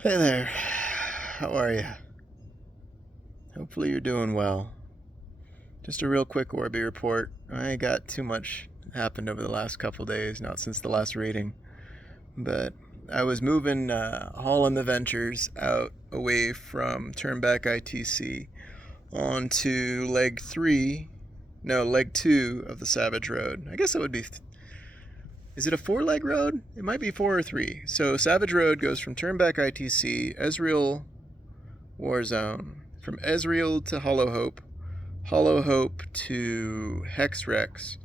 Hey there. How are you? Hopefully you're doing well. Just a real quick Orby report. I ain't got too much happened over the last couple days, not since the last rating, but I was moving, hauling the ventures out away from Turnback ITC onto leg 2 of the Savage Road. I guess it would be. Is it a 4-leg road? It might be 4 or 3. So Savage Road goes from Turnback ITC, Ezreal Warzone, from Ezreal to Hollow Hope to Hexrex,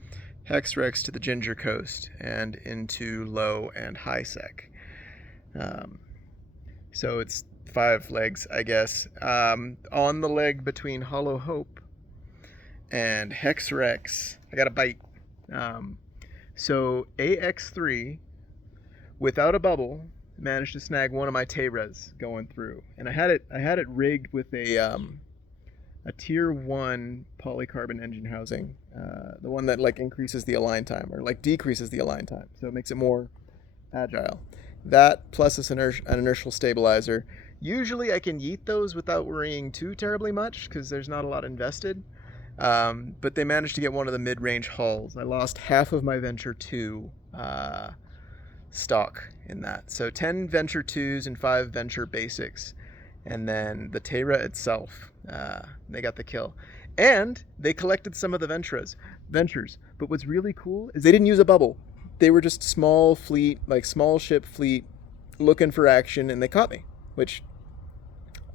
Hexrex to the Ginger Coast, and into Low and High Sec. So it's 5 legs, I guess. On the leg between Hollow Hope and Hexrex, I got a bite. So Ax3, without a bubble, managed to snag one of my Tayras going through, and I had it rigged with a tier 1 polycarbon engine housing, the one that like increases the align time or like decreases the align time, so it makes it more agile. That plus an inertial stabilizer. Usually I can yeet those without worrying too terribly much because there's not a lot invested. But they managed to get one of the mid-range hulls. I lost half of my Venture 2 stock in that. So 10 Venture 2s and 5 Venture Basics. And then the Tayra itself, they got the kill. And they collected some of the Ventures. But what's really cool is they didn't use a bubble. They were just small fleet, like small ship fleet, looking for action, and they caught me, which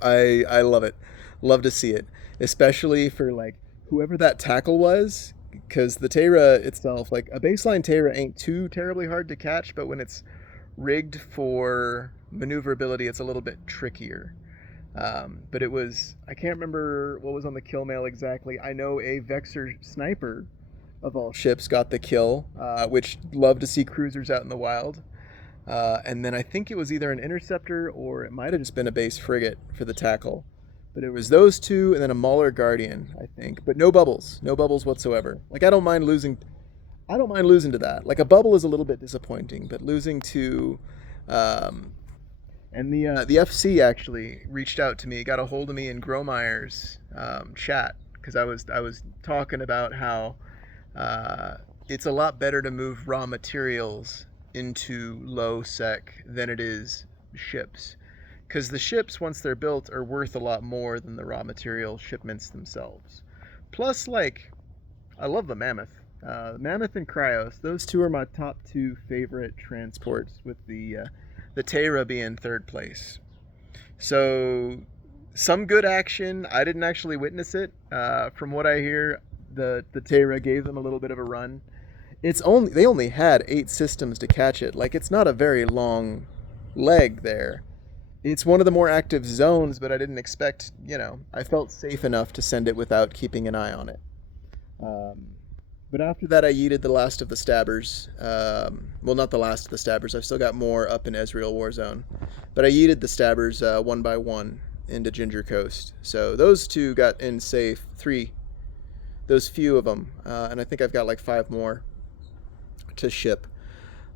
I love it. Love to see it. Especially for like whoever that tackle was, because the Tayra itself, like a baseline Tayra ain't too terribly hard to catch, but when it's rigged for maneuverability, it's a little bit trickier. But it was, I can't remember what was on the kill mail exactly. I know a Vexor sniper, of all ships, got the kill, which love to see cruisers out in the wild. And then I think it was either an interceptor or it might have just been a base frigate for the tackle. But it was those two and then a Mauler Guardian, I think. But no bubbles whatsoever. Like I don't mind losing to that. Like a bubble is a little bit disappointing, but losing to and the FC actually reached out to me, got a hold of me in Gromeyer's chat because I was talking about how it's a lot better to move raw materials into low sec than it is ships, because the ships once they're built are worth a lot more than the raw material shipments themselves. Plus, like, I love the Mammoth. Mammoth and Cryos, those two are my top 2 favorite transports, with the Tayra being 3rd place. So some good action. I didn't actually witness it. From what I hear, the Tayra gave them a little bit of a run. They only had 8 systems to catch it. Like it's not a very long leg there. It's one of the more active zones, but I didn't expect, I felt safe enough to send it without keeping an eye on it. But after that, I yeeted the last of the stabbers. Well, not the last of the stabbers. I've still got more up in Ezreal Warzone. But I yeeted the stabbers one by one into Ginger Coast. So those 2 got in safe. 3. Those few of them. And I think I've got like 5 more to ship.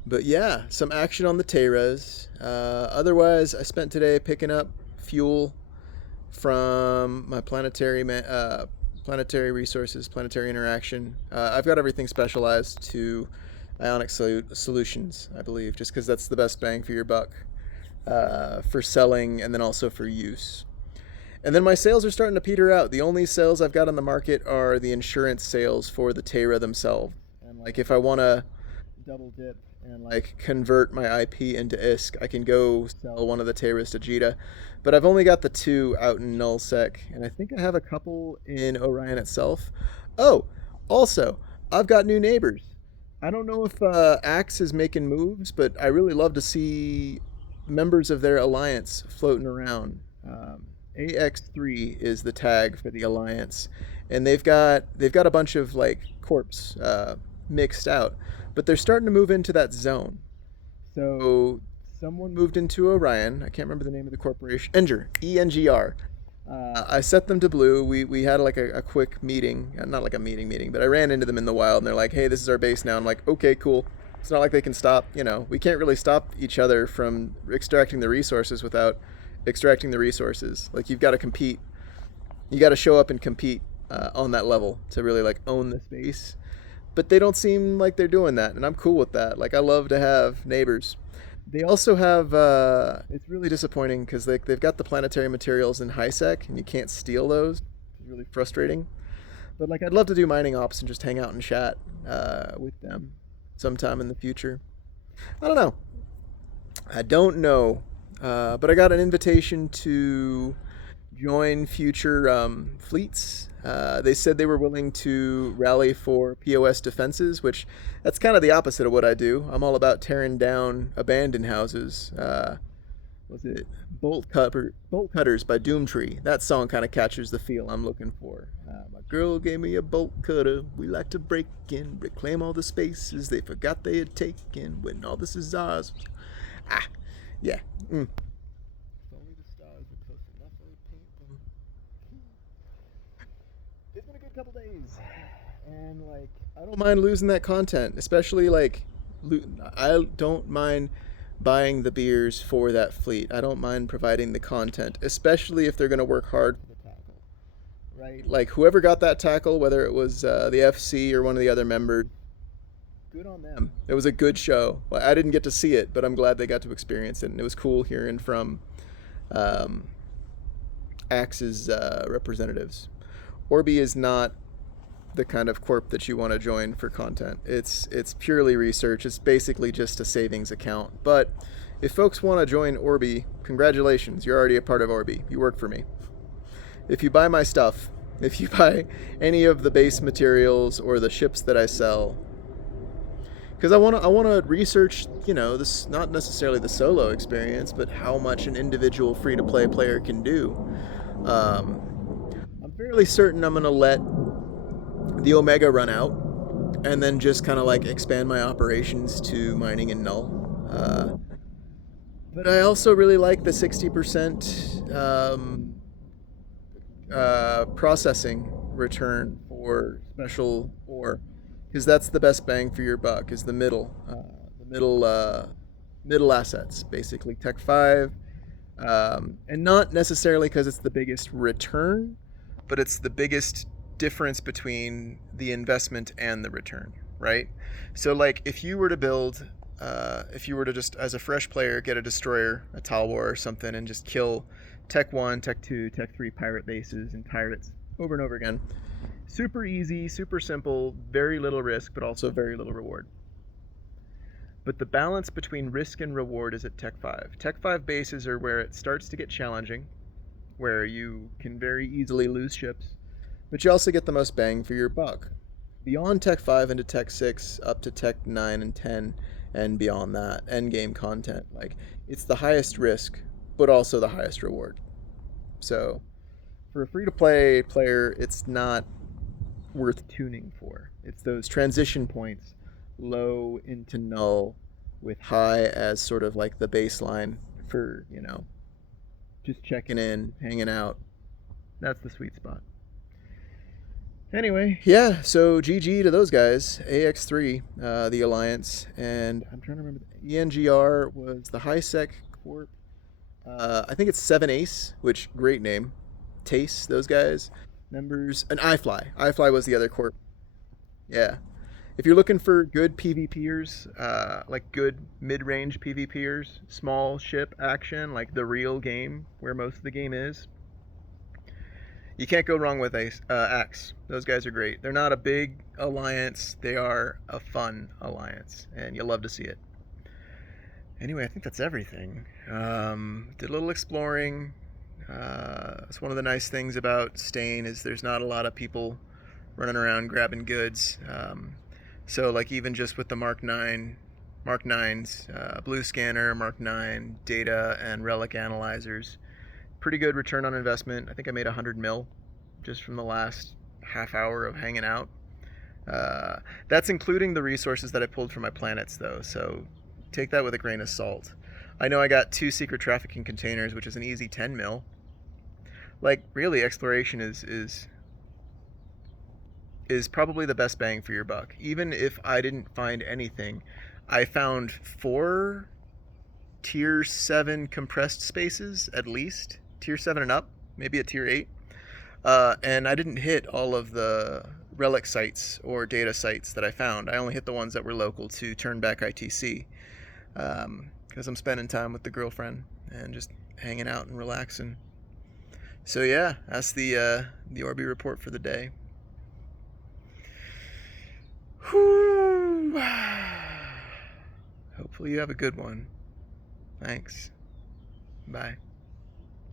But yeah, some action on the Tayras. Otherwise, I spent today picking up fuel from my planetary resources, planetary interaction. I've got everything specialized to ionic solutions, I believe, just because that's the best bang for your buck for selling and then also for use. And then my sales are starting to peter out. The only sales I've got on the market are the insurance sales for the Tayra themselves. And like if I want to double dip and like convert my IP into ISK, I can go sell one of the Tayras to Jita. But I've only got the 2 out in nullsec, and I think I have a couple in Orien itself. Oh, also, I've got new neighbors. I don't know if Axe is making moves, but I really love to see members of their alliance floating around. AX3 is the tag for the alliance, and they've got a bunch of like corpse mixed out, but they're starting to move into that zone. So someone moved into Orion. I can't remember the name of the corporation. ENGR. I set them to blue. We had like a quick meeting, not like a meeting, but I ran into them in the wild, and they're like, "Hey, this is our base now." I'm like, "Okay, cool." It's not like they can stop, we can't really stop each other from extracting the resources without extracting the resources. Like, you've got to compete. You got to show up and compete on that level to really like own the space. But they don't seem like they're doing that, and I'm cool with that. Like, I love to have neighbors. They also have. It's really disappointing because they've got the planetary materials in high sec, and you can't steal those. It's really frustrating. But like, I'd love to do mining ops and just hang out and chat with them sometime in the future. I don't know. I don't know. But I got an invitation to join future fleets. They said they were willing to rally for POS defenses, which that's kind of the opposite of what I do. I'm all about tearing down abandoned houses. Was it Bolt Cutters by Doomtree? That song kind of captures the feel I'm looking for. My girl gave me a bolt cutter. We like to break in, reclaim all the spaces they forgot they had taken. When all this is ours. Ah, yeah. Mm. If only the stars were close enough, I would paint them. It's been a good couple days, and like, I don't mind losing that content, especially like, I don't mind buying the beers for that fleet. I don't mind providing the content, especially if they're going to work hard for the tackle, right? Like, whoever got that tackle, whether it was the FC or one of the other members, good on them. It was a good show. Well, I didn't get to see it, but I'm glad they got to experience it, and it was cool hearing from um, Ax's representatives. Orbi is not the kind of corp that you want to join for content. It's purely research. It's basically just a savings account. But if folks want to join Orbi, congratulations. You're already a part of Orbi. You work for me. If you buy my stuff, if you buy any of the base materials or the ships that I sell, because I want to research, this, not necessarily the solo experience, but how much an individual free to play player can do. I'm fairly certain I'm going to let the Omega run out and then just kind of like expand my operations to mining in null. But I also really like the 60% processing return for special ore, because that's the best bang for your buck. Is the middle assets, basically Tech 5, and not necessarily because it's the biggest return, but it's the biggest difference between the investment and the return, right? So like, if you were to just as a fresh player get a destroyer, a Talwar or something, and just kill Tech 1, Tech 2, Tech 3 pirate bases and pirates over and over again, super easy, super simple, very little risk, but also very little reward. But the balance between risk and reward is at Tech 5. Tech 5 bases are where it starts to get challenging, where you can very easily lose ships, but you also get the most bang for your buck. Beyond Tech 5 into Tech 6, up to Tech 9 and 10, and beyond that, endgame content. Like, it's the highest risk, but also the highest reward. So, for a free-to-play player, it's not worth tuning for. It's those transition points, low into null, with high as sort of like the baseline for, just checking in, hanging out. That's the sweet spot. Anyway, yeah, so GG to those guys. Ax3, the Alliance, and I'm trying to remember. ENGR was the High Sec Corp. I think it's 7 Ace, which, great name. Tace, those guys. Members. And iFly. iFly was the other corp. Yeah. If you're looking for good PvPers, like good mid-range PvPers, small ship action, like the real game, where most of the game is, you can't go wrong with Ax. Those guys are great. They're not a big alliance. They are a fun alliance, and you'll love to see it. Anyway, I think that's everything. Did a little exploring. It's one of the nice things about Stain is there's not a lot of people running around grabbing goods. So like, even just with the Mark 9s, Blue Scanner, Mark 9, data, and relic analyzers, pretty good return on investment. I think I made 100 mil just from the last half hour of hanging out. That's including the resources that I pulled from my planets, though, so take that with a grain of salt. I know I got 2 secret trafficking containers, which is an easy 10 mil. Like, really, exploration is probably the best bang for your buck. Even if I didn't find anything, I found 4 tier 7 compressed spaces at least, tier 7 and up, maybe a tier 8. And I didn't hit all of the relic sites or data sites that I found. I only hit the ones that were local to Turnback ITC, because I'm spending time with the girlfriend and just hanging out and relaxing. So yeah, that's the Orbi report for the day. Whew. Hopefully you have a good one. Thanks. Bye.